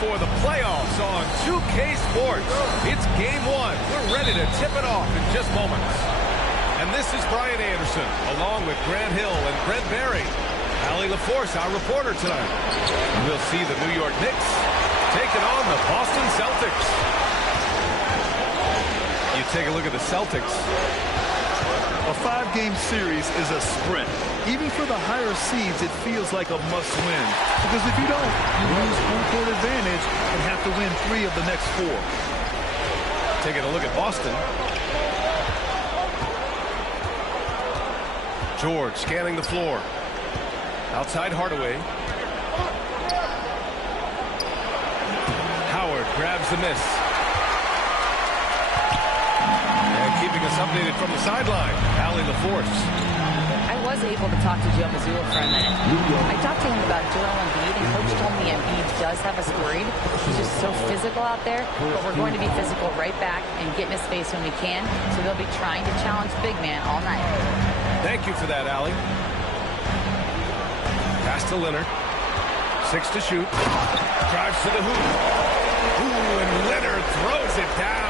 for the playoffs on 2K Sports. It's game one. We're ready to tip it off in just moments. And this is Brian Anderson, along with Grant Hill and Brent Barry. Allie LaForce, our reporter tonight. We'll see the New York Knicks taking on the Boston Celtics. You take a look at the Celtics. A 5-game series is a sprint. Even for the higher seeds, it feels like a must-win. Because if you don't, you lose home court advantage and have to win 3 of the next 4. Taking a look at Boston. George scanning the floor. Outside Hardaway. Howard grabs the miss. And keeping us updated from the sideline, Allie LaForce. I was able to talk to Joe Mazzulla for a minute. I talked to him about Joel Embiid, and Coach told me Embiid does have us worried. He's just so physical out there, but we're going to be physical right back and get in his face when we can, so they'll be trying to challenge big man all night. Thank you for that, Allie. Pass to Leonard. 6 to shoot. Drives to the hoop. Ooh, and Leonard throws it down.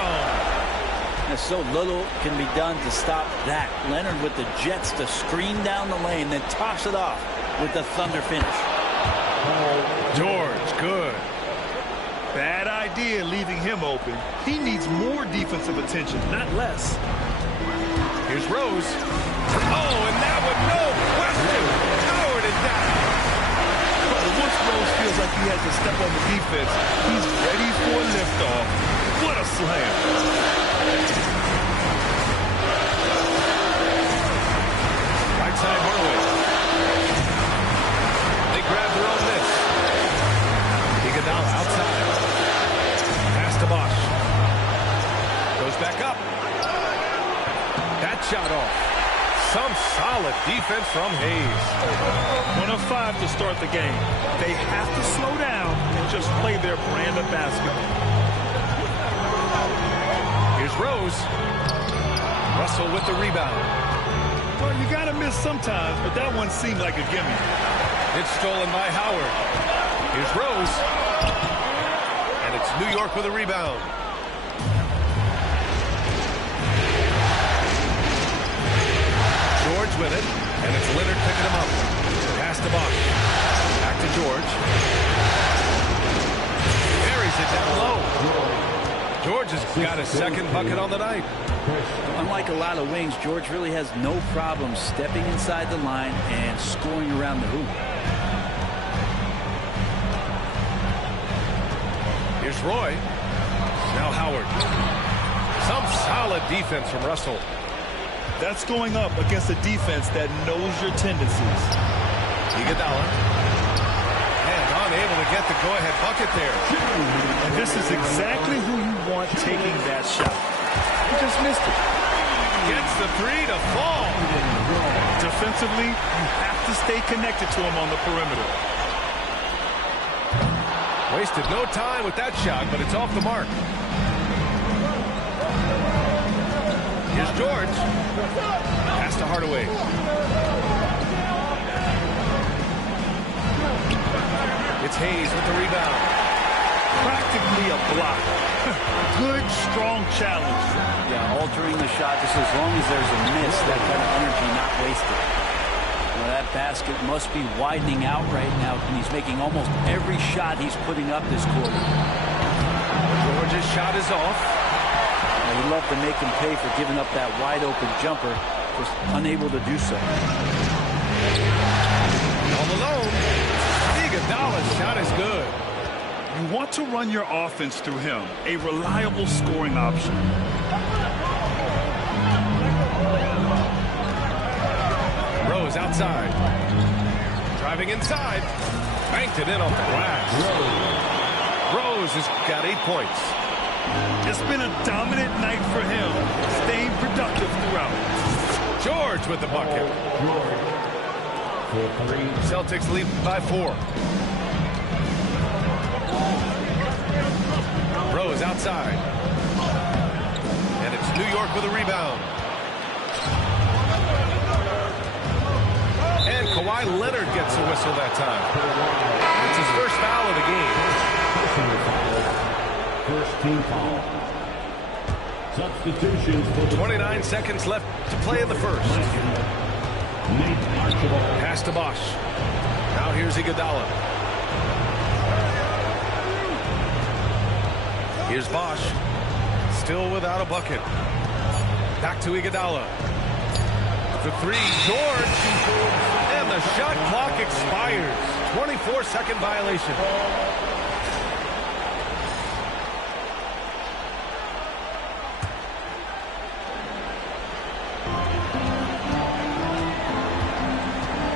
And so little can be done to stop that. Leonard with the jets to screen down the lane, then toss it off with the thunder finish. George, good. Bad idea leaving him open. He needs more defensive attention, not less. Here's Rose. Oh, and that one, no question. Howard is down. But once Rose feels like he has to step on the defense, he's ready for a liftoff. What a slam. Right side Hardaway. They grab their own miss. Iguodala outside. Pass to Bosch. Goes back up. That shot off. Some solid defense from Hayes. 1 of 5 to start the game. They have to slow down and just play their brand of basketball. Here's Rose. Russell with the rebound. Well, you got to miss sometimes, but that one seemed like a gimme. It's stolen by Howard. Here's Rose. And it's New York with a rebound. George with it, and it's Leonard picking him up. Pass to Bosch. Back to George. Buries it down low. George has got his second bucket on the night. Unlike a lot of wings, George really has no problem stepping inside the line and scoring around the hoop. Here's Roy. Now Howard. Some solid defense from Russell. That's going up against a defense that knows your tendencies. Iguodala. And unable to get the go-ahead bucket there. And this is exactly who you want taking that shot. He just missed it. Gets the 3 to fall. Defensively, you have to stay connected to him on the perimeter. Wasted no time with that shot, but it's off the mark. Here's George. Pass to Hardaway. It's Hayes with the rebound. Practically a block. Good, strong challenge. Yeah, altering the shot just as long as there's a miss, that kind of energy not wasted. Well, that basket must be widening out right now, and he's making almost every shot he's putting up this quarter. George's shot is off. He'd love to make him pay for giving up that wide-open jumper, just unable to do so. All alone. Iguodala's shot is good. You want to run your offense through him, a reliable scoring option. Rose outside. Driving inside. Banked it in off the glass. Rose has got 8 points. It's been a dominant night for him, staying productive throughout. George with the bucket. Celtics lead by 4. Rose outside. And it's New York with a rebound. And Kawhi Leonard gets a whistle that time. It's his first foul of the game. First team foul. Substitutions for 29 seconds left to play in the first. Pass to Bosch. Now here's Iguodala. Here's Bosch. Still without a bucket. Back to Iguodala. The three, George. And the shot clock expires. 24-second violation.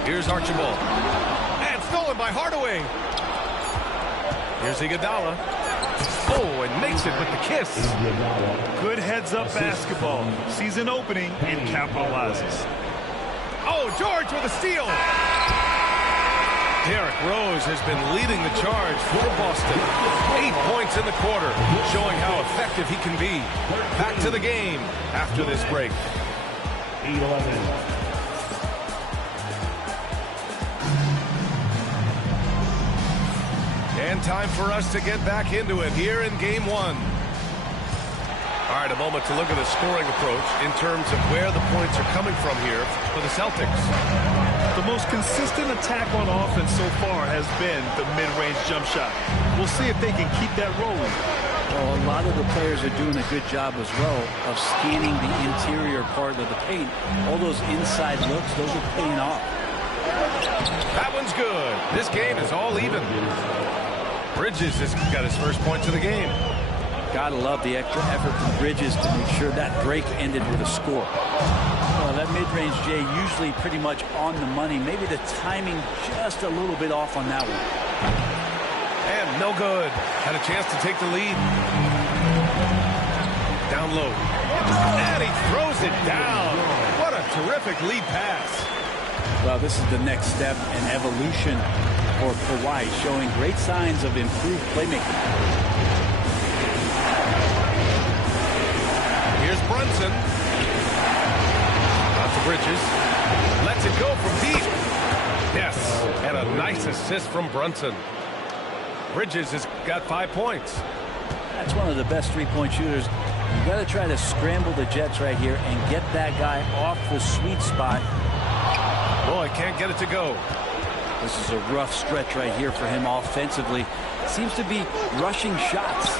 Here's Archibald. And stolen by Hardaway. Here's Iguodala. Oh, and makes it with the kiss. Good heads-up basketball. Sees an opening and capitalizes. Oh, George with a steal. Derrick Rose has been leading the charge for Boston. 8 points in the quarter, showing how effective he can be. Back to the game after this break. 8-11. And time for us to get back into it here in game one. All right, a moment to look at the scoring approach in terms of where the points are coming from here for the Celtics. The most consistent attack on offense so far has been the mid-range jump shot. We'll see if they can keep that rolling. Well, a lot of the players are doing a good job as well of scanning the interior part of the paint. All those inside looks, those are paying off. That one's good. This game is all even. Bridges has got his first points of the game. Gotta love the extra effort from Bridges to make sure that break ended with a score. That mid-range, Jay, usually pretty much on the money. Maybe the timing just a little bit off on that one. And no good. Had a chance to take the lead. Down low. And he throws it down. What a terrific lead pass. Well, this is the next step in evolution for Kawhi, showing great signs of improved playmaking. Here's Brunson. Out to Bridges. Lets it go from deep. Yes, and a nice assist from Brunson. Bridges has got 5 points. That's one of the best three-point shooters. You got to try to scramble the Jets right here and get that guy off the sweet spot. Boy, can't get it to go. This is a rough stretch right here for him offensively. Seems to be rushing shots.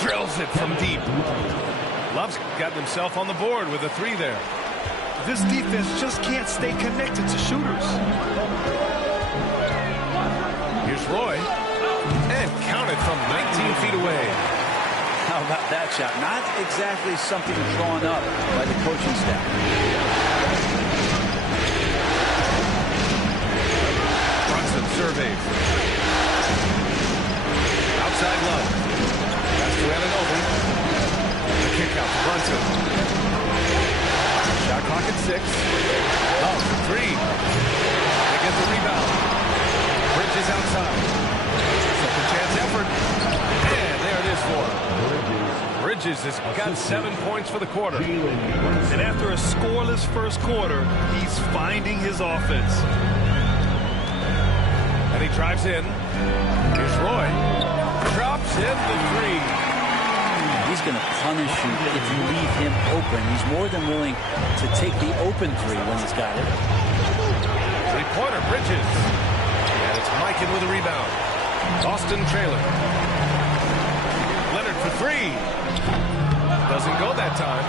Drills it from deep. Love's gotten himself on the board with a three there. This defense just can't stay connected to shooters. Here's Roy. And counted from 19 feet away. How about that shot? Not exactly something drawn up by the coaching staff. Surveys. Outside Love. Pass to Anunoby. The kick out to Brunson. Shot clock at 6. Love for 3. They get the rebound. Bridges outside. Second chance effort. And there it is for him. Bridges has got 7 points for the quarter. And after a scoreless first quarter, he's finding his offense. And he drives in. Here's Roy. Drops in the 3. He's going to punish you if you leave him open. He's more than willing to take the open 3 when he's got it. Three-pointer, Bridges. And it's Mikan with a rebound. Boston trailing. Leonard for 3. Doesn't go that time.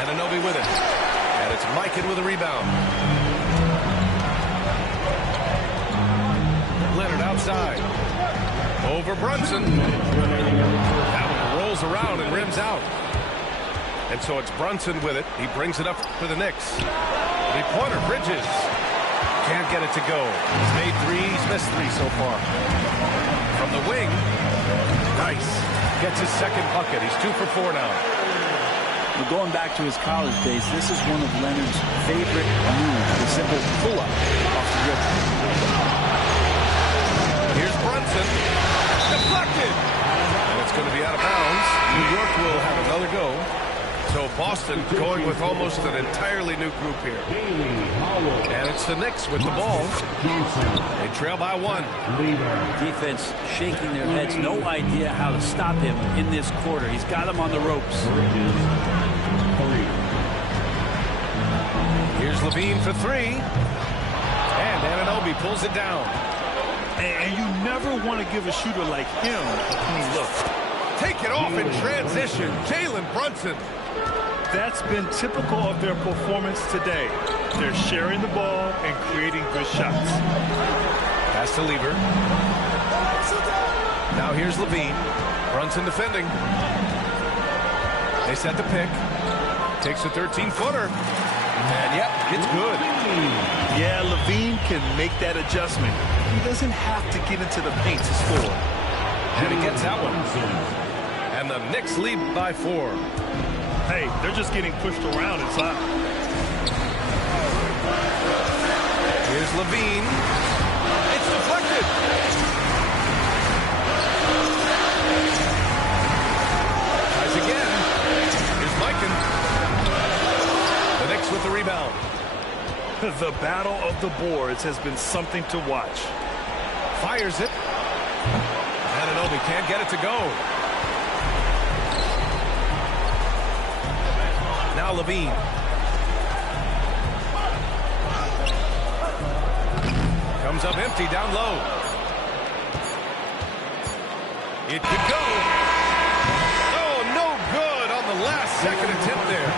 Anunoby with it. And it's Mikan with a rebound. Leonard outside. Over Brunson. That one rolls around and rims out. And so it's Brunson with it. He brings it up for the Knicks. Three-pointer, Bridges. Can't get it to go. He's made 3. He's missed 3 so far. From the wing. Nice. Gets his second bucket. He's 2 for 4 now. But going back to his college days, this is one of Leonard's favorite moves, the simple pull-up off the dribble. Here's Brunson. Deflected. And it's going to be out of bounds. New York will have another go. So Boston going with almost an entirely new group here. And it's the Knicks with the ball. They trail by 1. Defense shaking their heads. No idea how to stop him in this quarter. He's got him on the ropes. Here's Levine for 3. And Anunoby pulls it down. And you never want to give a shooter like him a clean look. Take it off in transition. Jalen Brunson. That's been typical of their performance today. They're sharing the ball and creating good shots. Pass to Lever. Now here's Levine. Brunson defending. They set the pick. Takes a 13-footer. And, yep, it's good. Yeah, Levine can make that adjustment. He doesn't have to get into the paint to score. And he gets that one. And the Knicks lead by 4. Hey, they're just getting pushed around inside. Here's Levine. It's deflected. Tries again. Here's Mikan. The Knicks with the rebound. The battle of the boards has been something to watch. Fires it. Anunoby can't get it to go. Now Levine. Comes up empty down low. It could go. Oh, no good on the last second attempt there.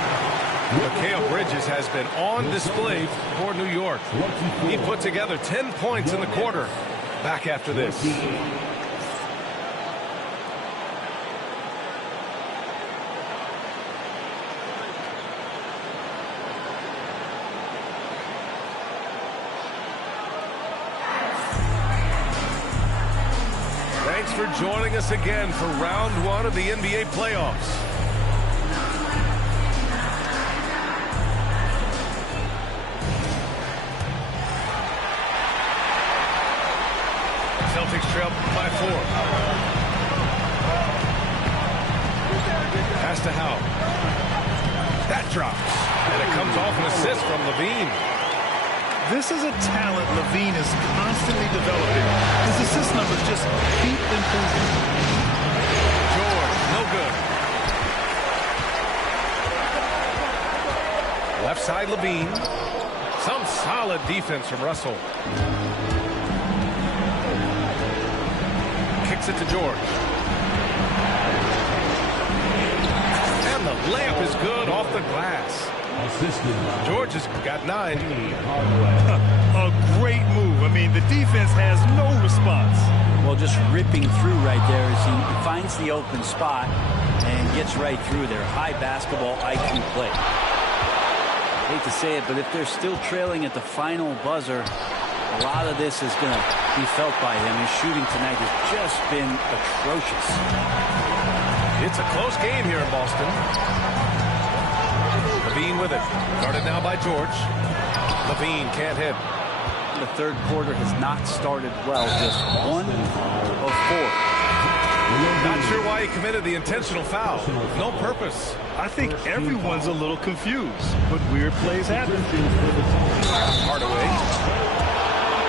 Mikal Bridges has been on display for New York. He put together 10 points in the quarter. Back after this. Thanks for joining us again for round 1 of the NBA playoffs. Celtics trail by 4. Pass to Howe. That drops. And it comes off an assist from Levine. This is a talent Levine is constantly developing. His assist numbers just keep improving. George, no good. Left side Levine. Some solid defense from Russell. Kicks it to George. And the layup is good off the glass. George has got 9. A great move. I mean, the defense has no response. Well, just ripping through right there as he finds the open spot and gets right through there. High basketball IQ play. Hate to say it, but if they're still trailing at the final buzzer, a lot of this is going to be felt by him. His shooting tonight has just been atrocious. It's a close game here in Boston. Levine with it. Guarded now by George. Levine can't hit. The third quarter has not started well. Just 1 of 4. Not sure why he committed the intentional foul. No purpose. I think everyone's a little confused, but weird plays happen. Hardaway.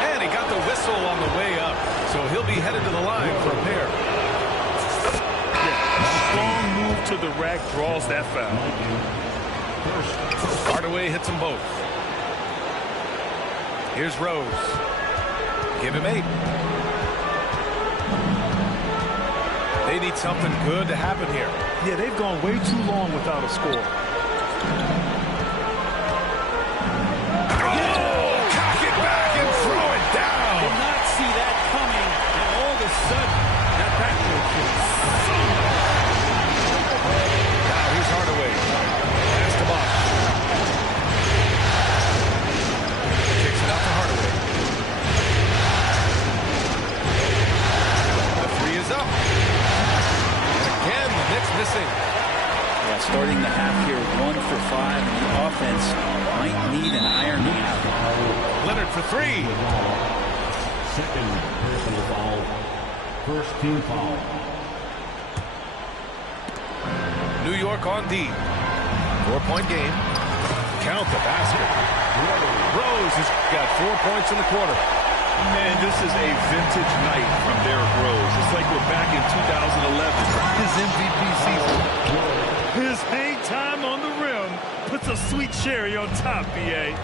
And he got the whistle on the way up. So he'll be headed to the line for a pair. Yeah, strong move to the rack draws that foul. Hardaway hits them both. Here's Rose. Give him 8. They need something good to happen here. Yeah, they've gone way too long without a score. Cock it back and throw it down. Did not see that coming, and all of a sudden, that backdoor kick. Now here's Hardaway. Pass to Bosh. Kicks it out to Hardaway. The 3 is up. And again, the Knicks missing. Yeah, starting the half here 1 for 5, and the offense might need an ironing out. Leonard for 3. Second personal foul. First team foul. New York on D. 4-point game. Count the basket. Rose has got 4 points in the quarter. Man, this is a vintage night from Derrick Rose. It's like we're back in 2011. His MVP season. His hang time on the rim puts a sweet cherry on top, B.A.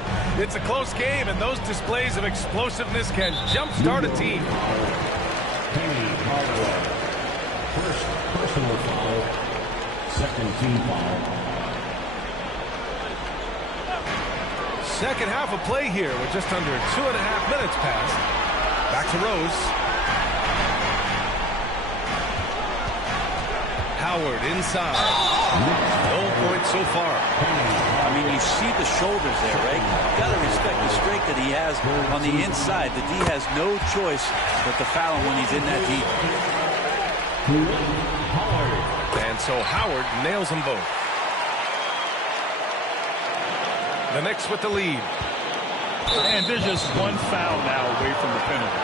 It's a close game, and those displays of explosiveness can jumpstart a team. Penny Hardaway. First personal foul. Second team foul. Second half of play here with just under 2.5 minutes passed. Back to Rose. Howard inside. No points so far. I mean, you see the shoulders there, right? You got to respect the strength that he has on the inside. The D has no choice but to foul him when he's in that deep. And so Howard nails them both. The Knicks with the lead. And there's just one foul now away from the penalty.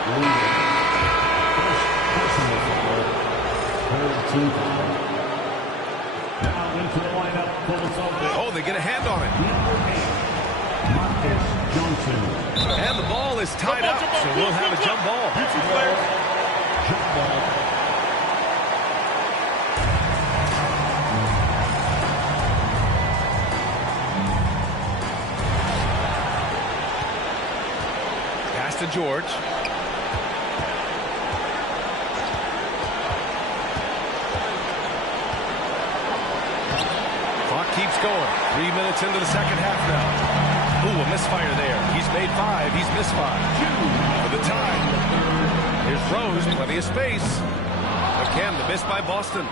Personal foul. Third team foul. Now into the lineup for the Celtics. Oh, they get a hand on it. Marcus Johnson. And the ball is tied up, so we'll have a jump ball. Jump ball. Pass to George. Clock keeps going. 3 minutes into the second half now. Ooh, a misfire there. He's made 5. He's missed 5. For the tie. Here's Rose. Plenty of space. Again, the miss by Boston.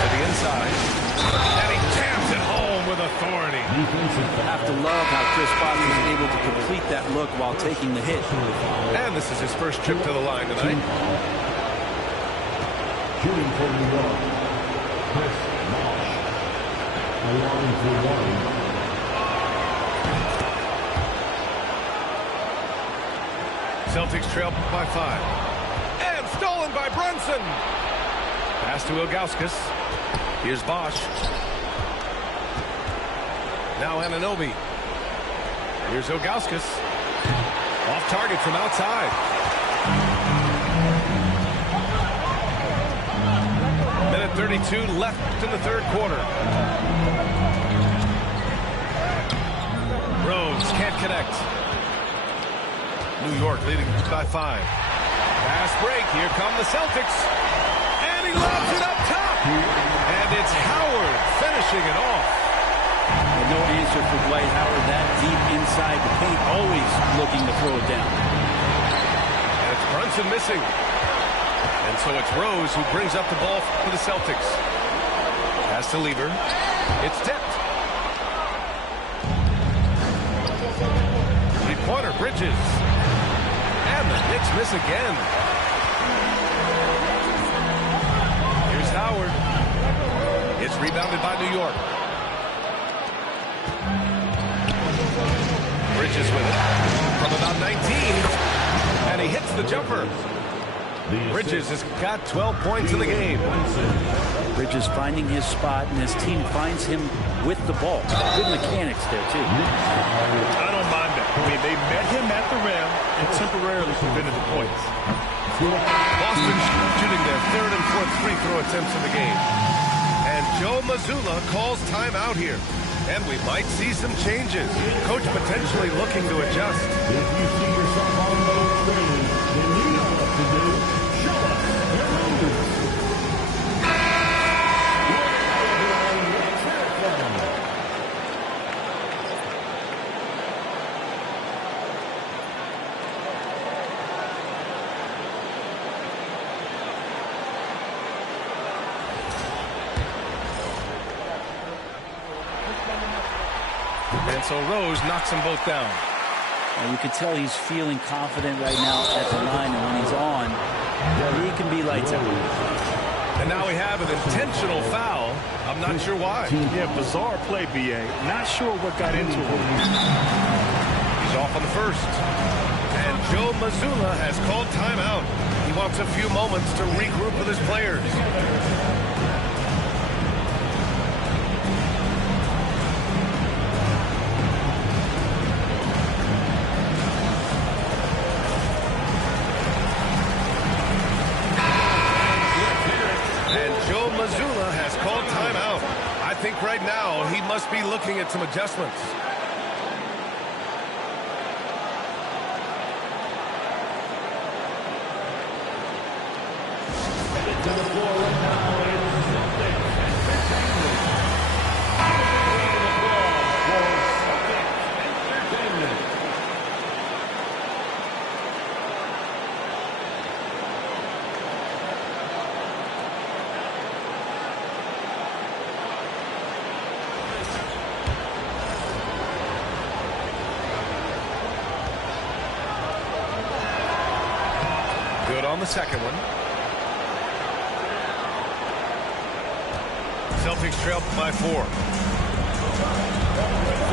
To the inside. And he jams it home with authority. You have to love how Chris Bosh was able to complete that look while taking the hit. And this is his first trip to the line tonight. Shooting for New York. Chris Bosh. Along for 1. Celtics trail by 5. And stolen by Brunson. Pass to Ilgauskas. Here's Bosh. Now Anunoby. Here's Ilgauskas. Off target from outside. Minute 32 left in the third quarter. Rose can't connect. New York leading by 5. Fast break. Here come the Celtics. And he lobs it up top. And it's Howard finishing it off. No answer for Dwight Howard that deep inside the paint, always looking to throw it down. And it's Brunson missing. And so it's Rose who brings up the ball for the Celtics. Pass to Lever. It's tipped. Three-pointer, Bridges. And the Knicks miss again. Here's Howard. It's rebounded by New York. Bridges with it from about 19, and he hits the jumper. Bridges has got 12 points in the game. Bridges finding his spot, and his team finds him with the ball. Good mechanics there, too. I don't mind that. I mean, they met him at the rim and temporarily prevented the points. Boston shooting their third and fourth free throw attempts of the game. And Joe Mazzulla calls timeout here. And we might see some changes. Coach potentially looking to adjust. If you see yourself on those screens, then you know what to do. Show us your moves. And so Rose knocks them both down. And you can tell he's feeling confident right now at the line, and when he's on, he can be lights out. And now we have an intentional foul. I'm not sure why. Yeah, bizarre play, B.A. Not sure what got into him. He's off on the first. And Joe Mazzulla has called timeout. He wants a few moments to regroup with his players. right now, he must be looking at some adjustments. To the floor right now is Celtics Entertainment. Good on the second one. Celtics trail by 4.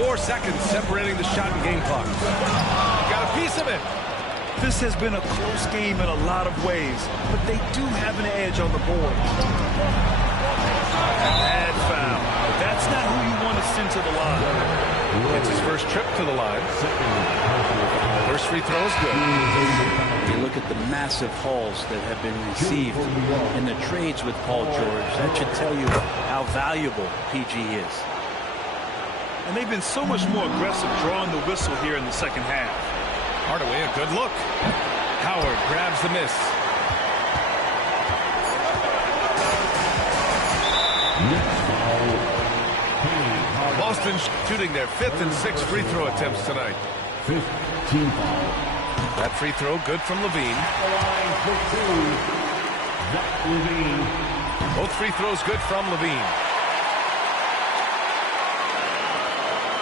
4 seconds separating the shot and game clock. Got a piece of it. This has been a close game in a lot of ways, but they do have an edge on the board. Bad foul. That's not who you want to send to the line. It's his first trip to the line. First free throw is good. You look at the massive hauls that have been received in the trades with Paul George. That should tell you how valuable PG is. And they've been so much more aggressive drawing the whistle here in the second half. Hardaway, a good look. Howard grabs the miss. Boston shooting their 5th and 6th free throw attempts tonight. 15 foul. That free throw good from Levine. Zach LaVine. Both free throws good from Levine.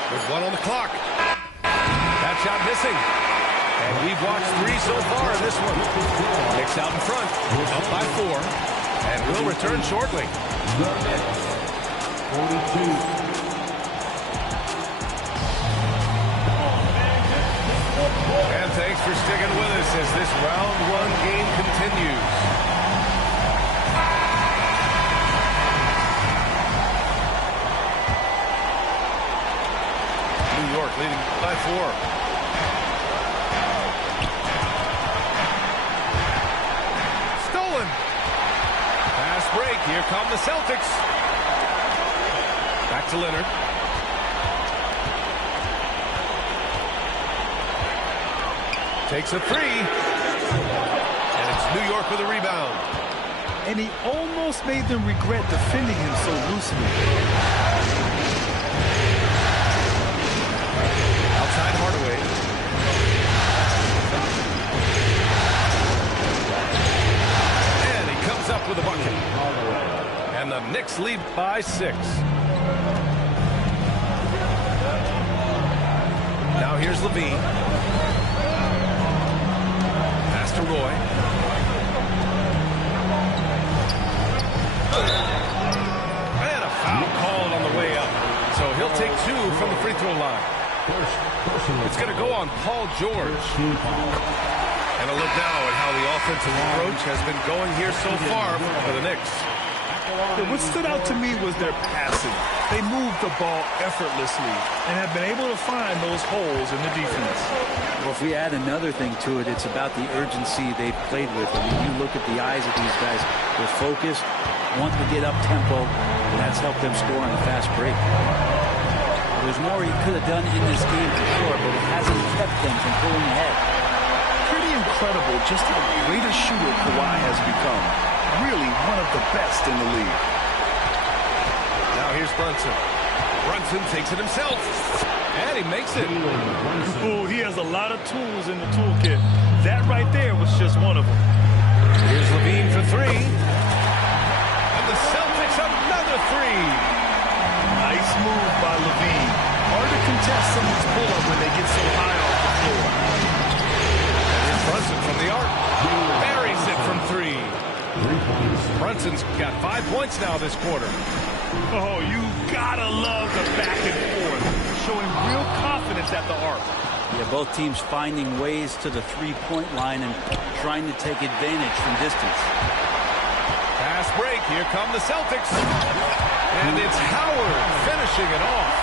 There's one on the clock. That shot missing. And we've watched 3 so far in this one. Knicks out in front. Up by 4. And will return shortly. The Knicks. 42. And thanks for sticking with us as this round 1 game continues. New York leading by 4. Stolen. Fast break. Here come the Celtics. Back to Leonard. Takes a 3. And it's New York with a rebound. And he almost made them regret defending him so loosely. Outside Hardaway. And he comes up with a bucket. And the Knicks lead by 6. Now here's Levine. Pass to Roy. And a foul called on the way up. So he'll take 2 from the free throw line. It's going to go on Paul George. And a look now at how the offensive approach has been going here so far for the Knicks. What stood out to me was their passing. They moved the ball effortlessly and have been able to find those holes in the defense. Well, if we add another thing to it, it's about the urgency they've played with. I mean, you look at the eyes of these guys. They're focused, wanting to get up tempo, and that's helped them score on a fast break. There's more he could have done in this game for sure, but it hasn't kept them from pulling ahead. Pretty incredible just how great a shooter Kawhi has become. Really one of the best in the league. Now here's Brunson. Brunson takes it himself. And he makes it. Oh, he has a lot of tools in the toolkit. That right there was just one of them. Here's Levine for 3. And the Celtics another 3. Nice move by Levine. Hard to contest someone's pull-up when they get so high off the floor. And here's Brunson from the arc. Buries it from 3. Brunson's got 5 points now this quarter. Oh, you gotta love the back and forth. Showing real confidence at the arc. Yeah, both teams finding ways to the three-point line and trying to take advantage from distance. Fast break. Here come the Celtics. And it's Howard finishing it off.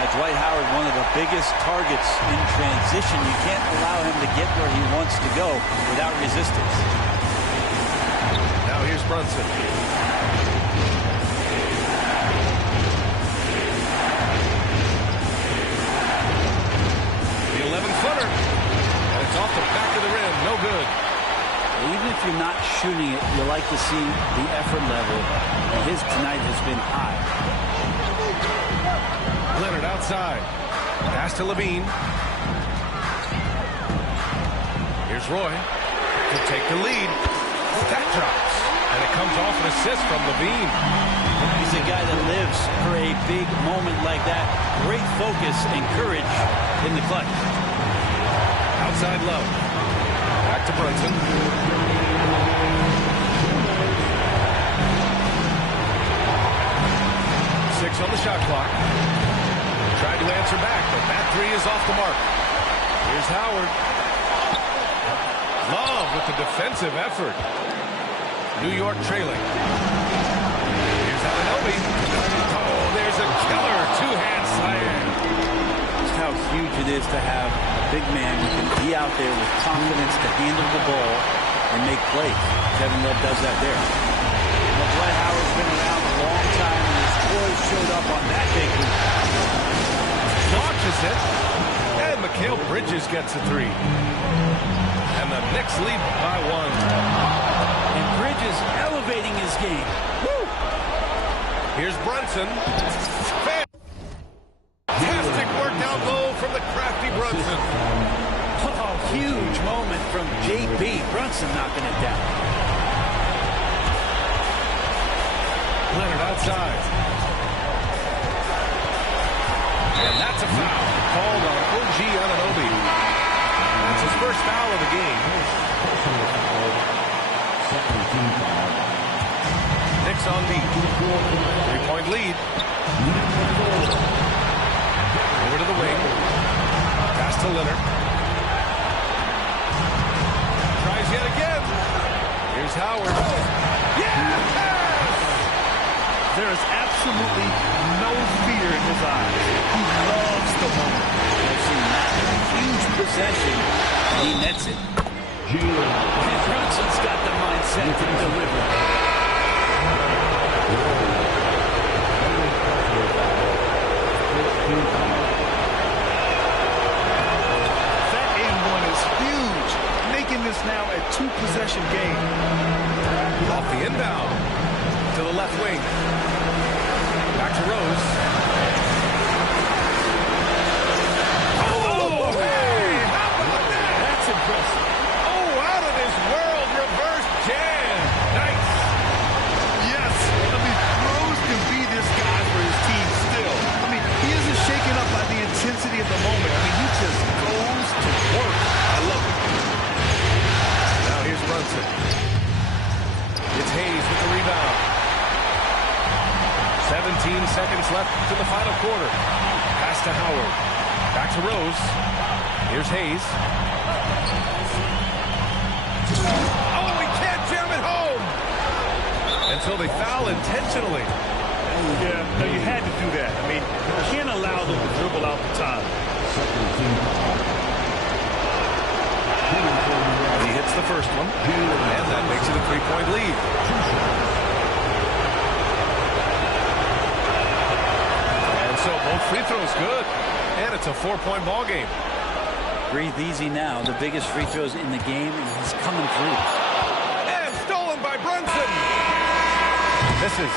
Now, Dwight Howard, one of the biggest targets in transition. You can't allow him to get where he wants to go without resistance. Now here's Brunson. you're not shooting it, you like to see the effort level. And his tonight has been high. Leonard outside. Pass to Levine. Here's Roy to take the lead. That drops. And it comes off an assist from Levine. He's a guy that lives for a big moment like that. Great focus and courage in the clutch. Outside Love. Back to Brunson. 6 on the shot clock. Tried to answer back, but that three is off the mark. Here's Howard. Love with the defensive effort. New York trailing. Here's Anunoby. Oh, there's a killer two-hand slam. Just how huge it is to have a big man who can be out there with confidence to handle the ball and make plays. Kevin Love does that there. Well, Dwight Howard's been around a long time, and his toys showed up on that big lead. Launches it. And Mikal Bridges gets a three. And the Knicks lead by 1. And Bridges elevating his game. Woo! Here's Brunson. Fantastic work down low from the crafty Brunson. Oh, huge moment from J.B. Brunson knocking it down. Leonard outside. And that's a foul called on OG Anunoby. That's his first foul of the game. Knicks on deep. 3-point lead. Over to the wing. Pass to Leonard. Tries yet again. Here's Howard. Yes! There is absolutely no fear in his eyes. He loves the moment. I've seen that. Huge possession. He nets it. And Brunson's got the mindset to deliver. That and one is huge, making this now a two-possession game. Off the inbound to the left wing. Back to Rose. Oh, hey! How about that? That's impressive. Oh, out of this world reverse jam. Nice. Yes, I mean, Rose can be this guy for his team still. I mean, he isn't shaken up by the intensity of the moment. I mean, he just goes to work. I love it. Now here's Brunson. It's Hayes with the rebound. 17 seconds left to the final quarter. Pass to Howard. Back to Rose. Here's Hayes. Oh, we can't jam it home! And so they foul intentionally. Yeah, no, you had to do that. I mean, you can't allow them to dribble out the time. He hits the first one, and that makes it a 3-point lead. And so both free throws good, and it's a 4-point ball game. Breathe easy now. The biggest free throws in the game, and he's coming through. And stolen by Brunson. Misses.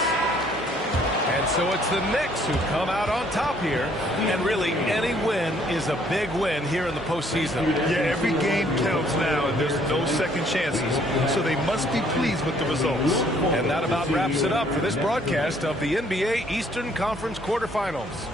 And so it's the Knicks who come out on top here. And really, any win is a big win here in the postseason. Yeah, every game counts now, and there's no second chances. So they must be pleased with the results. And that about wraps it up for this broadcast of the NBA Eastern Conference quarterfinals.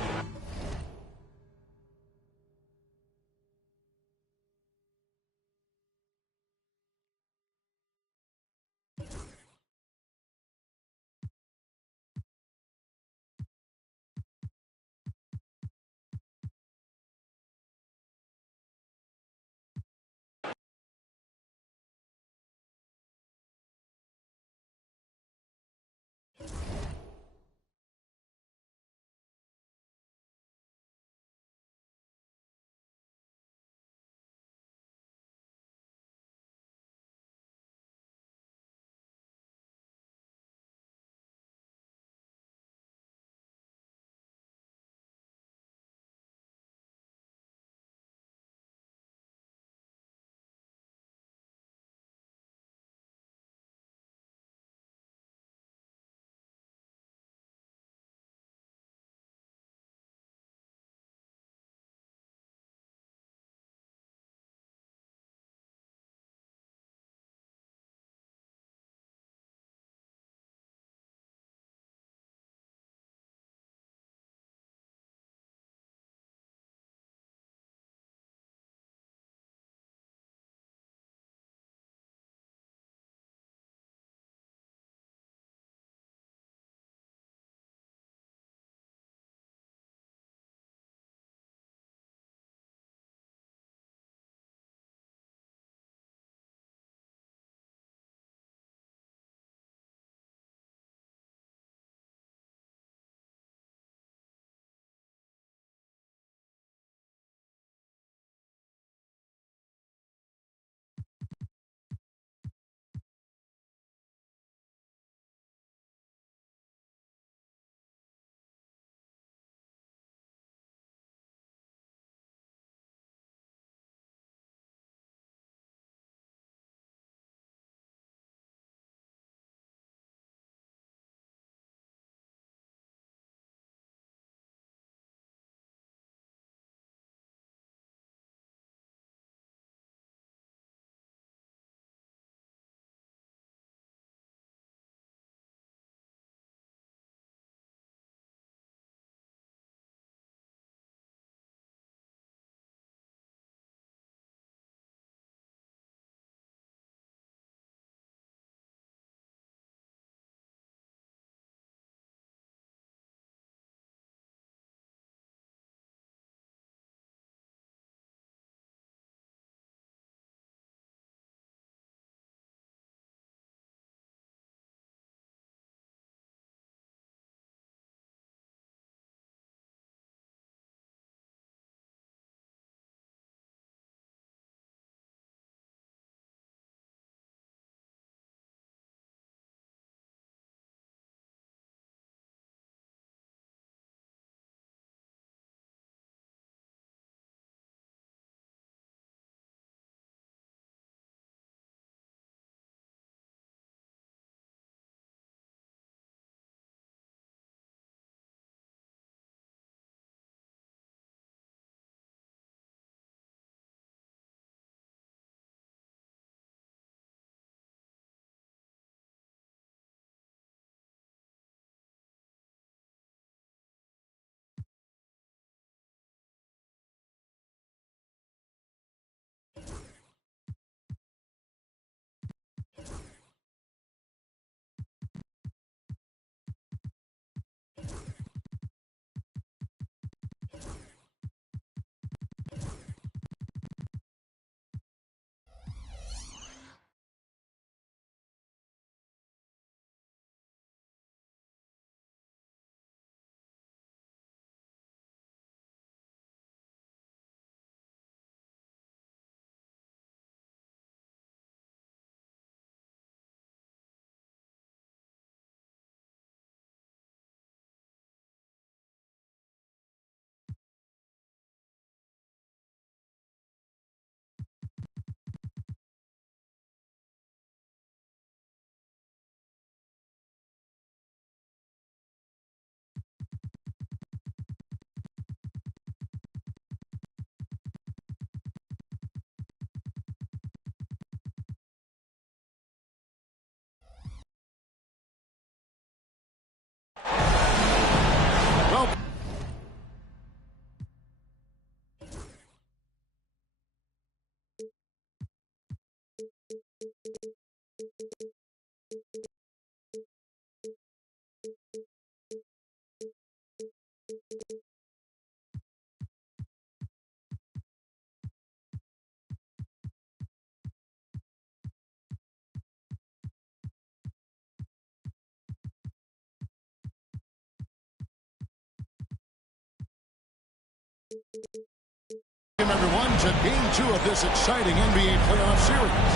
Welcome everyone to Game 2 of this exciting NBA playoff series.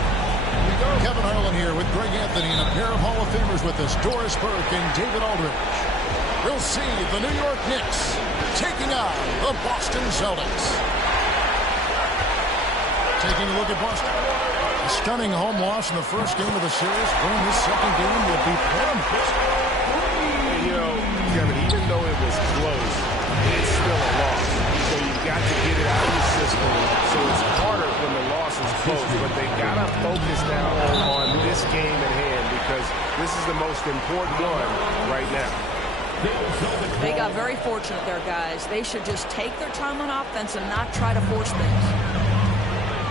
Kevin Harlan here with Greg Anthony and a pair of Hall of Famers with us, Doris Burke and David Aldridge. We'll see the New York Knicks taking on the Boston Celtics. Taking a look at Boston. A stunning home loss in the first game of the series. Winning this second game will be paramount. You know, Kevin, even though it was close, it's still a loss. So you've got to get it out of your system. So it's harder when the loss is close. But they got to focus now on this game at hand because this is the most important one right now. They got very fortunate there, guys. They should just take their time on offense and not try to force things.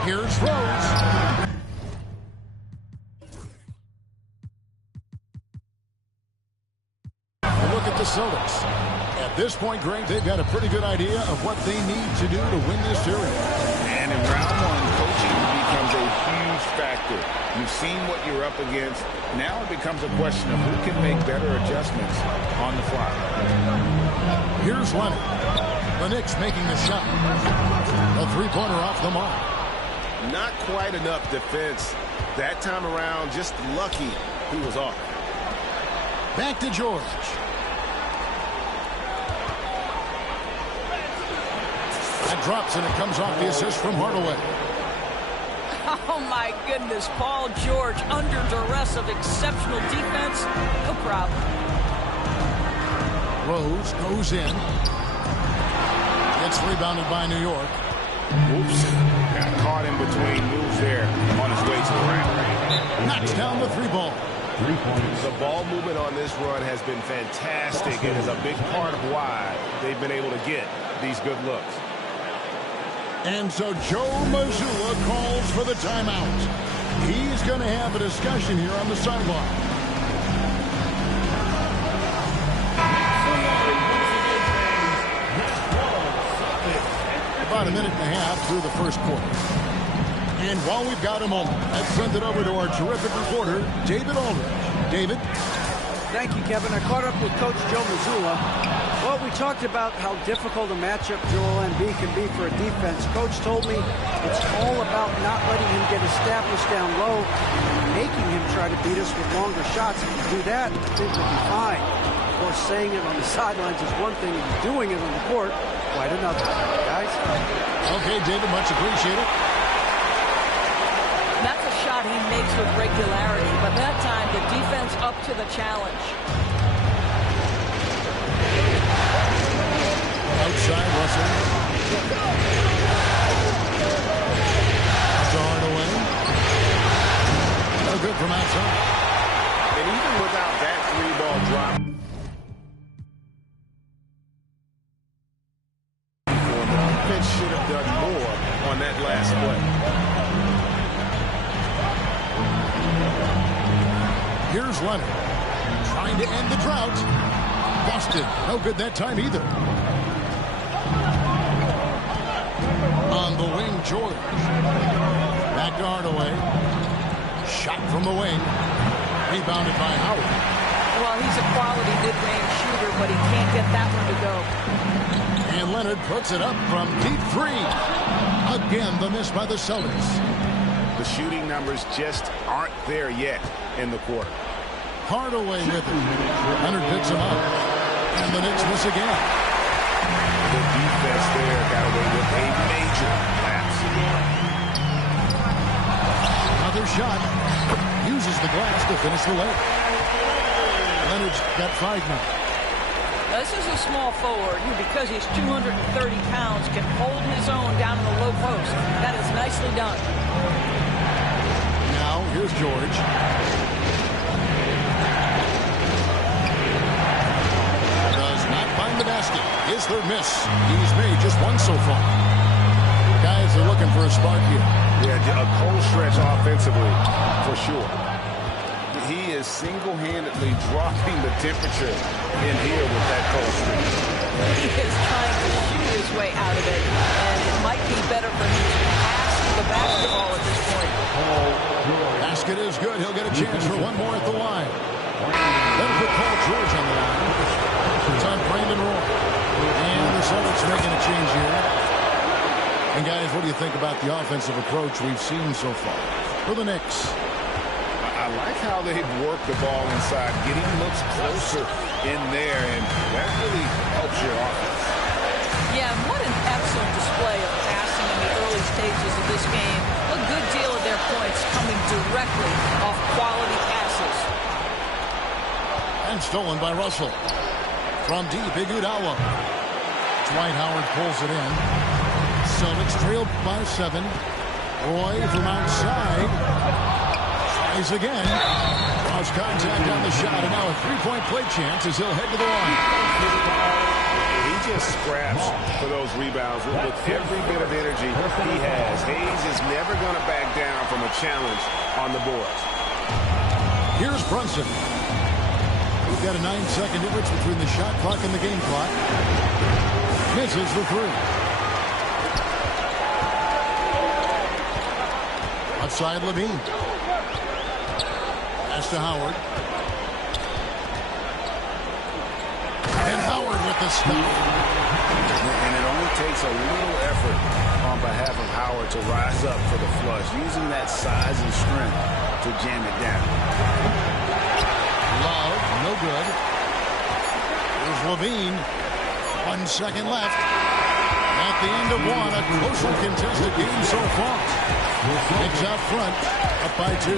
Here's Rose. Look at the Celtics. At this point, Greg, they've got a pretty good idea of what they need to do to win this series. And in round one, coaching becomes a huge factor. You've seen what you're up against. Now it becomes a question of who can make better adjustments on the fly. Here's Leonard. The Knicks making the shot. A three-pointer off the mark. Not quite enough defense that time around. Just lucky he was off. Back to George. That drops and it comes off the assist from Hardaway. Oh, my goodness. Paul George under duress of exceptional defense. No problem. Rose goes in. Gets rebounded by New York. Oops. Got caught in between moves there on his way to the rim. Knocks down the three ball. 3 points. The ball movement on this run has been fantastic and is a big part of why they've been able to get these good looks. And so Joe Mazzulla calls for the timeout. He's going to have a discussion here on the sideline. About a minute and a half through the first quarter. And while we've got a moment, let's send it over to our terrific reporter, David Aldridge. David? Thank you, Kevin. I caught up with Coach Joe Mazzulla. Well, we talked about how difficult a matchup Joel Embiid can be for a defense. Coach told me it's all about not letting him get established down low and making him try to beat us with longer shots. If you do that, things will be fine. Of course, saying it on the sidelines is one thing, and doing it on the court, quite another. Guys? Okay, David, much appreciated. That's a shot he makes with regularity, but that time the defense up to the challenge. Outside, Russell. Hardaway. No good from outside. And even without that three-ball drop, the defense should have done more on that last play. Here's Leonard. Trying to end the drought. Boston. No good that time either. On the wing, George. Back to Hardaway. Shot from the wing. Rebounded by Howard. Well, he's a quality mid-range shooter, but he can't get that one to go. And Leonard puts it up from deep three. Again, the miss by the Celtics. The shooting numbers just aren't there yet in the quarter. Hardaway with it. Leonard picks him up. And the Knicks miss again. The defense there got away with a major lapse. Another shot. Uses the glass to finish the leg. Leonard's got 5 now. Now, this is a small forward who, because he's 230 pounds, can hold his own down in the low post. That is nicely done. Now, here's George. Does not find the basket. His third miss. He's made just one so far. Guys are looking for a spark here. Yeah, a cold stretch offensively, for sure. He is single-handedly dropping the temperature in here with that cold stretch. He is trying to shoot his way out of it, and it might be better for him to pass the basketball at this point. Basket is good. He'll get a chance for one more at the line. Then put Paul George on the line. It's on Brandon Roy. And the Celtics making a change here. And guys, what do you think about the offensive approach we've seen so far for the Knicks? I like how they've worked the ball inside, getting looks closer in there, and that really helps your offense. Yeah, what an excellent display of passing in the early stages of this game. A good deal of their points coming directly off quality passes. And stolen by Russell. From deep, Iguodala. Dwight Howard pulls it in. Celtics trailed by 7. Roy from outside. Tries again. Cross contact on the shot, and now a three-point play chance as he'll head to the line. He just scraps for those rebounds with every bit of energy he has. Hayes is never going to back down from a challenge on the boards. Here's Brunson. We've got a 9-second difference between the shot clock and the game clock. Misses the three. Outside Levine. Pass to Howard. And Howard with the stop. And it only takes a little effort on behalf of Howard to rise up for the flush, using that size and strength to jam it down. Love, no good. Here's Levine. 1 second left. At the end of one, a closely contested game so far. Knicks out front, up by 2.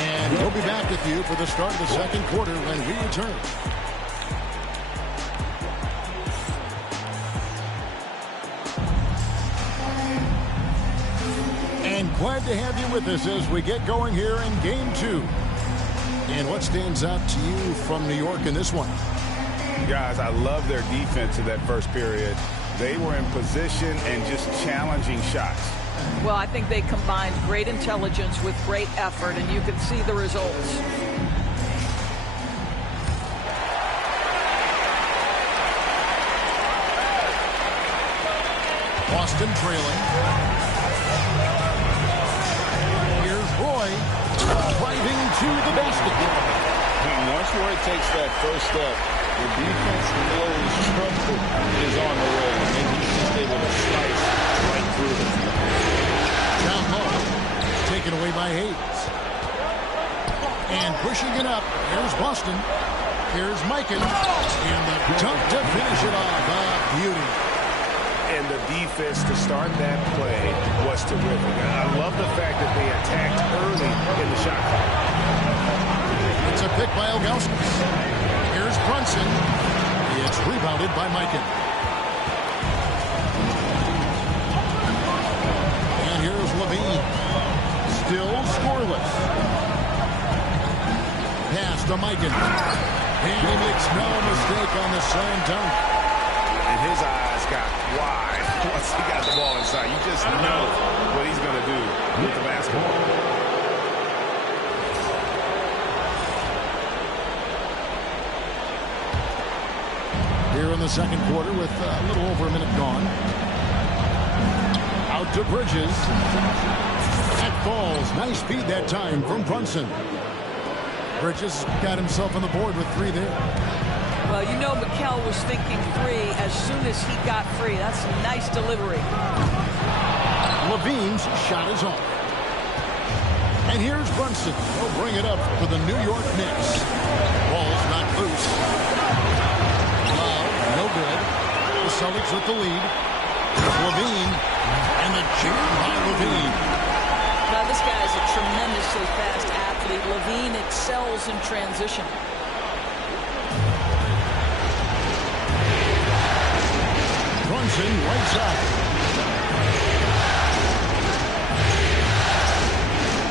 And we'll be back with you for the start of the second quarter when we return. And glad to have you with us as we get going here in Game 2. And what stands out to you from New York in this one? Guys, I love their defense in that first period. They were in position and just challenging shots. Well, I think they combined great intelligence with great effort, and you can see the results. Boston trailing. Here's Roy driving to the basket. Once Roy takes that first step, the defense knows trouble is on the way, and he's just able to slice right through them. Down low, taken away by Hayes. And pushing it up, here's Boston. Here's Mikan. And the dunk to finish it off. Beauty. And the defense to start that play was terrific. I love the fact that they attacked early in the shot clock. It's a pick by Ilgauskas. Here's Brunson. It's rebounded by Mikan. And here's Levine. Still scoreless. Pass to Mikan. And he makes no mistake on the slam dunk. And his eyes got wide once he got the ball inside. You just know what he's going to do with the basketball. Here in the second quarter with a little over a minute gone. Out to Bridges. That falls. Nice speed that time from Brunson. Bridges got himself on the board with 3 there. Well, you know Mikal was thinking 3 as soon as he got free. That's a nice delivery. Levine's shot is off. And here's Brunson. He'll bring it up for the New York Knicks. Ball's not loose. No good. The Celtics with the lead. Levine. And the jam by Levine. Now, this guy is a tremendously fast athlete. Levine excels in transition. Brunson, right side.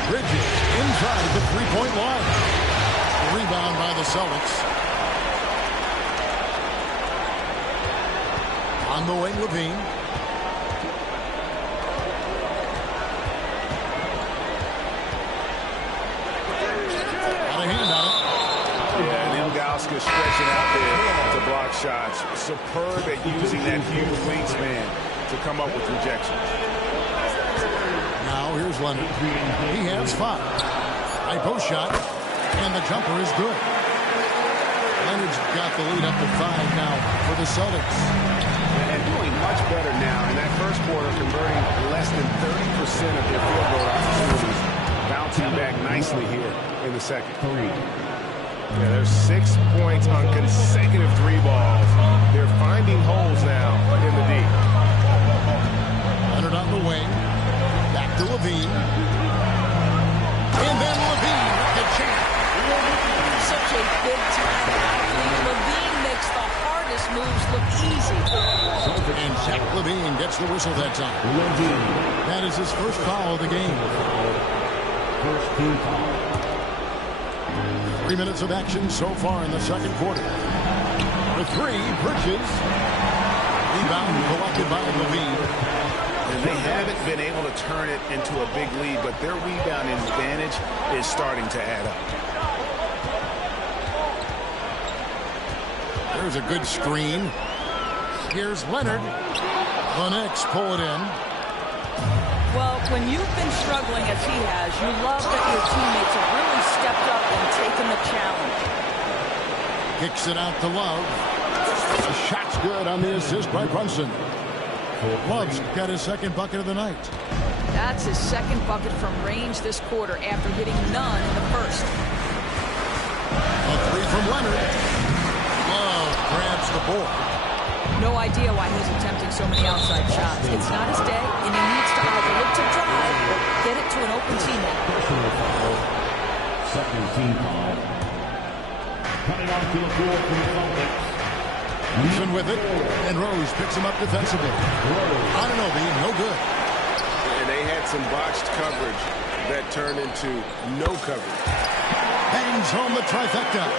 Bridges inside the three-point line. Rebound by the Celtics. On the wing, Levine. Got a hand on it. Yeah, and Ilgauskas stretching out there to block shots. Superb at using that huge wingspan to come up with rejections. Now here's Leonard. He has 5. High post shot. And the jumper is good. Leonard's got the lead up to 5 now for the Celtics. And doing much better now in that first quarter, converting of their field goal opportunities, bouncing back nicely here in the second. Yeah, there's 6 points on consecutive 3 balls. They're finding holes now in the D. Leonard on the wing. Back to Levine. And then Levine, the champ. Such a big-time athlete. Levine makes the hardest moves look easy. And Zach Levine gets the whistle that time. That is his first foul of the game. First team foul. 3 minutes of action so far in the second quarter. For 3, Bridges. Rebound collected by Levine. And they haven't been able to turn it into a big lead, but their rebounding advantage is starting to add up. There's a good screen. Here's Leonard. The Knicks pull it in. Well, when you've been struggling as he has, you love that your teammates have really stepped up and taken the challenge. Kicks it out to Love. The shot's good on the assist by Brunson. Love's got his second bucket of the night. That's his second bucket from range this quarter after hitting none in the first. A 3 from Leonard. Love grabs the board. No idea why he's attempting so many outside shots. It's not his day, and he needs to either look to drive or get it to an open teammate. Second team foul. Coming onto the floor from the Celtics. Wilson with it, and Rose picks him up defensively. Anunoby, no good. And they had some botched coverage that turned into no coverage. Bangs home the trifecta.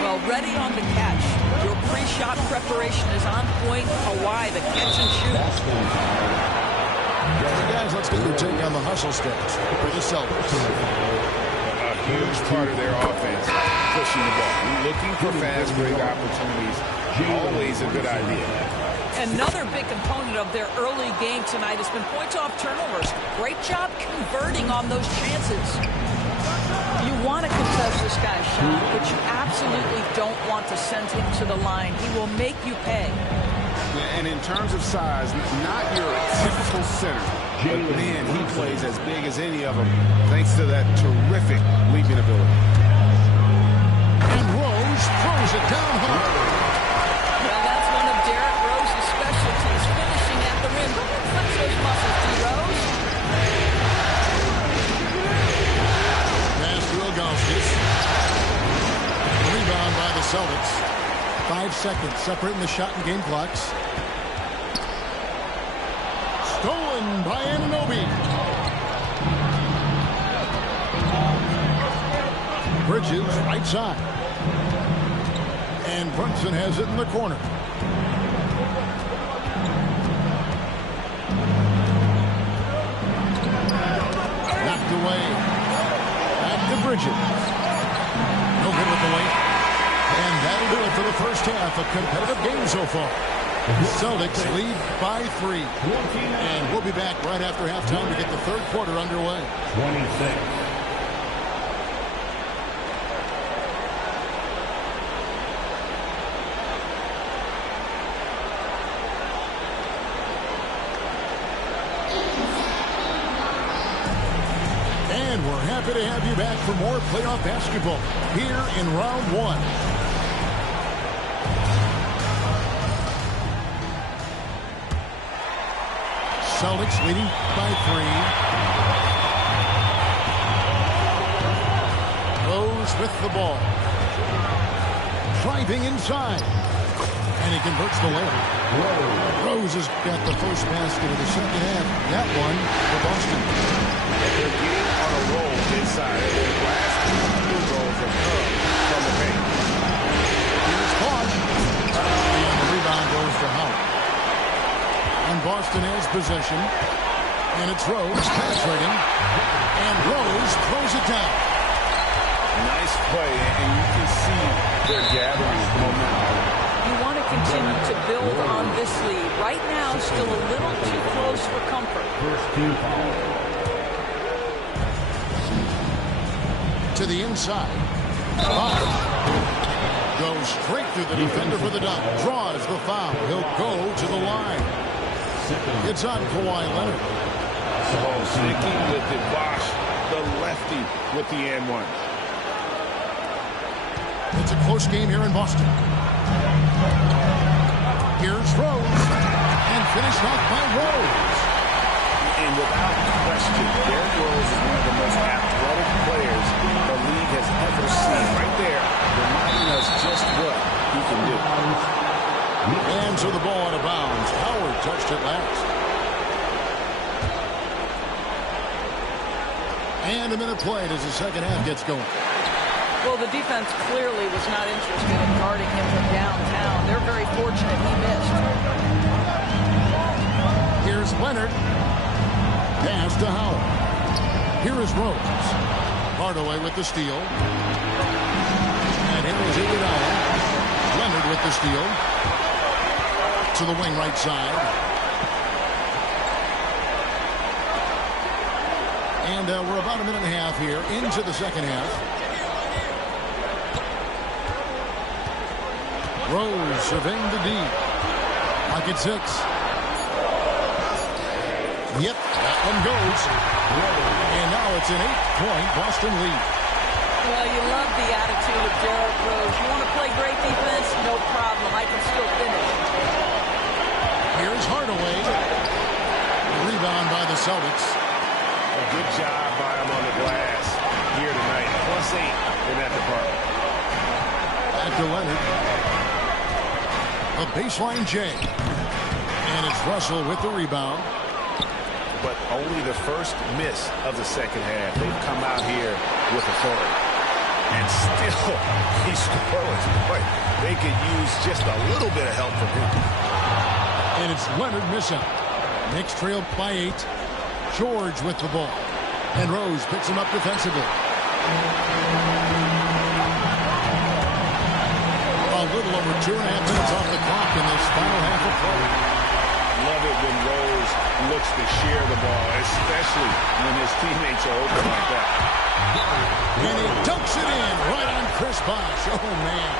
Well, ready on the catch. Your pre-shot preparation is on point. Kawhi, the catch and shoot. Guys, let's get your take on the hustle steps for the Celtics. A huge part of their offense, pushing the ball. Looking for fast break opportunities, always a good idea. Another big component of their early game tonight has been points off turnovers. Great job converting on those chances. You want to contest this guy's shot, but you absolutely don't want to send him to the line. He will make you pay. And in terms of size, not your typical center, but man, he plays as big as any of them thanks to that terrific leaping ability. And Rose throws it down hard. Well, that's one of Derrick Rose's specialties, finishing at the rim. Go ahead and flex those muscles, D-Rose. Pass to Ilgauskas. Rebound by the Celtics. 5 seconds separating the shot and game clocks. Stolen by Anunoby. Bridges, right side. And Brunson has it in the corner. Knocked away. Back to Bridges. No good with the weight. And that'll do it for the first half. A competitive game so far. Celtics lead by 3. And we'll be back right after halftime to get the third quarter underway. 26. And we're happy to have you back for more playoff basketball here in round 1. Celtics leading by 3. Rose with the ball. Driving inside. And he converts the layup. Rose has got the first basket of the second half. That one for Boston. They're getting on a roll inside. Their last 2 field goals have come from the paint. Here's Bosch. And the rebound goes to Howard. And Boston has possession. And it's Rose penetrating. And Rose throws it down. Nice play, and you can see they're gathering momentum. You want to continue to build on this lead. Right now, still a little too close for comfort. First team foul. To the inside. Bosch goes straight through the defender for the dunk. Draws the foul. He'll go to the line. It's on Kawhi Leonard. Oh, sticking with it. Bosch, the lefty, with the and one. It's a close game here in Boston. Here's Rose. And finished off by Rose. And without question, Derrick Rose is one of the most athletic players the league has ever seen. Right there, reminding us just what he can do. And so the ball out of bounds. Howard touched it last. And a minute played as the second half gets going. Well, the defense clearly was not interested in guarding him from downtown. They're very fortunate he missed. Here's Leonard. Pass to Howard. Here is Rose. Hardaway with the steal. And here is Iguodala. Leonard with the steal. To the wing right side. And we're about a minute and a half here into the second half. Rose surveying the D. Pocket 6. Yep, that one goes. And now it's an 8-point Boston lead. Well, you love the attitude of Derrick Rose. You want to play great defense? No problem. I can still finish. Here's Hardaway. Rebound by the Celtics. A good job by him on the glass here tonight. +8 in that department. Back to Leonard. A baseline J. And it's Russell with the rebound. But only the first miss of the second half. They've come out here with authority. And still, he's scoreless. Boy, they could use just a little bit of help from him. And it's Leonard missing. Knicks trail by 8. George with the ball. And Rose picks him up defensively. A little over 2.5 minutes off the clock in this final half of play. Love it when Rose looks to share the ball, especially when his teammates are open like that. And he dunks it in right on Chris Bosh. Oh, man.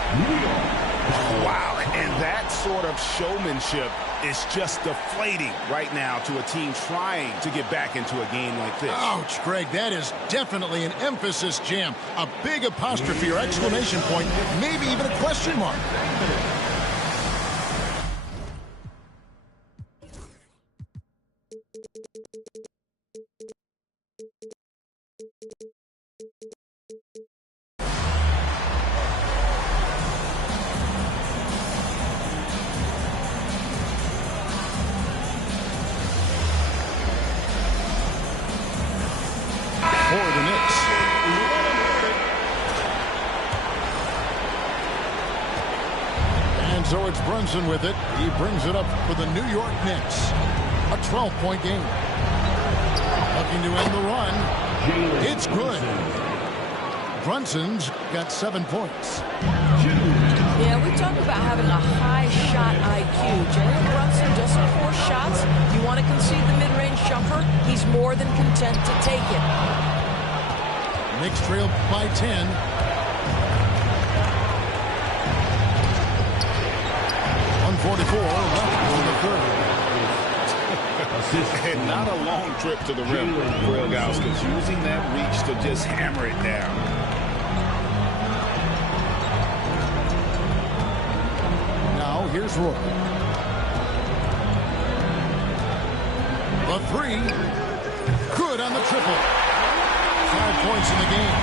Wow, and that sort of showmanship is just deflating right now to a team trying to get back into a game like this. Ouch, Greg, that is definitely an emphasis jam. A big apostrophe or exclamation point, maybe even a question mark. For the Knicks. And so it's Brunson with it. He brings it up for the New York Knicks. A 12-point game. Looking to end the run. It's good. Brunson's got 7 points. Yeah, we talk about having a high shot IQ. Jalen Brunson doesn't force shots. You want to concede the mid-range jumper, he's more than content to take it. Knicks trail by 10. .144 left in the third. And not a long trip to the rim for Ilgauskas, using that reach to just hammer it down. Now here's Roy. The 3. Good on the triple. 5 points in the game.